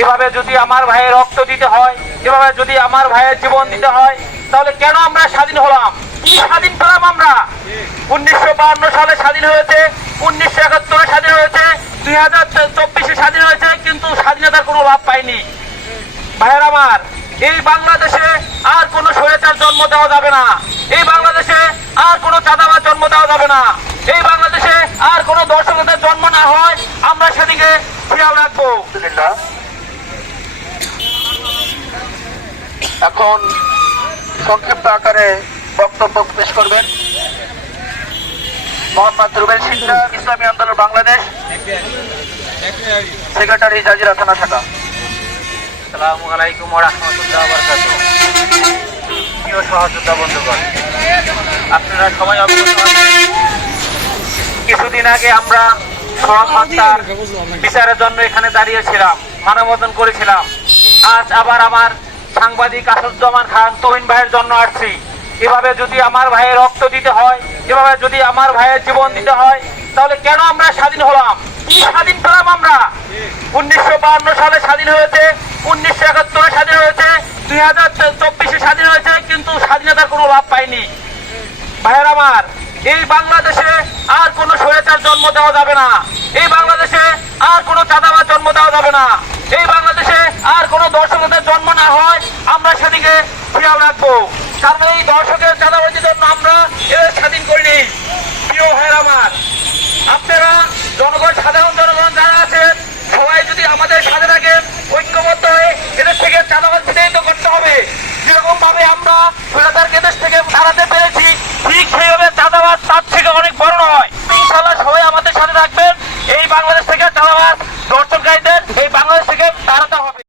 এভাবে যদি আমার ভাইয়ের রক্ত দিতে হয় এভাবে যদি আমার ভাইয়ের জীবন দিতে হয়, তাহলে কেন আমরা স্বাধীন হলাম? কি স্বাধীন পেলাম আমরা? উনিশশো সালে স্বাধীন হয়েছে, উনিশশো একাত্তরে স্বাধীন হয়েছে, দুই হাজার চব্বিশে স্বাধীন হয়েছে, কিন্তু স্বাধীনতার কোনো লাভ পাইনি। ভাইয়ের আমার, এই বাংলাদেশে আর কোনো স্বৈরাচার জন্ম দেওয়া যাবে না। এই বাংলাদেশে আর কোনো চাঁদাবাজ জন্ম দেওয়া যাবে না। এই বাংলাদেশে আর কোনো দর্শকদের জন্ম না হয়, আমরা সেদিকে খেয়াল রাখব। এখন সংক্ষিপ্ত আকারে বক্তব্য পেশ করবেন। মোহাম্মদ রুবেল সিংহা ইসলামী আন্দোলন বাংলাদেশ। সেক্রেটারি জাজিরা থানা শাখা আসসালামু আলাইকুম রহমতুল্লাহ বরকাত প্রিয় সহযোদ্ধা বন্ধুগণ, আপনারা সবাই অবগত কিছুদিন আগে আমরা হত্যার বিচারের জন্য এখানে দাঁড়িয়েছিলাম, মানববন্ধন করেছিলাম। আজ আবার আমার সাংবাদিক আসাদুজ্জামান খান, তহিন ভাইয়ের জন্য আসছি। এভাবে যদি আমার ভাইয়ের রক্ত দিতে হয়, এভাবে যদি আমার ভাইয়ের জীবন দিতে হয়, তাহলে কেন আমরা স্বাধীন হলাম? কি স্বাধীন পেলাম আমরা? উনিশশো সালে স্বাধীন হয়েছে, উনিশশো একাত্তরে স্বাধীন হয়েছে, দুই হাজার চব্বিশে স্বাধীন হয়েছে, কিন্তু স্বাধীনতার কোনো লাভ পাইনি। ভাইয়ের আমার, এই বাংলাদেশে আর কোনো স্বৈরাচার জন্ম দেওয়া যাবে না। এই বাংলাদেশে আর কোনো চাঁদাবাজ জন্ম দেওয়া যাবে না। খেয়াল রাখব। কারণ এই দর্শকের চাঁদাবাজির জন্য আমরা এদের স্বাধীন করিনি প্রিয় ভাইয়ের আমার, আপনারা জনগণ, সাধারণ জনগণ যারা আছেন, সবাই যদি আমাদের সাথে থাকেন, ঐক্যবদ্ধ হয়ে এদের থেকে চাঁদাবাজ বিতাড়িত করতে হবে। যেরকম ভাবে আমরা ফেরাদার কেদেশ থেকে দাঁড়াতে পেরেছি, ঠিক সেইভাবে চাঁদাবাজ তার থেকে অনেক বড় নয়। ইনশাল্লাহ সবাই আমাদের সাথে থাকবেন। এই বাংলাদেশ থেকে চাঁদাবাজ দর্শনকারীদের এই বাংলাদেশ থেকে দাঁড়াতে হবে।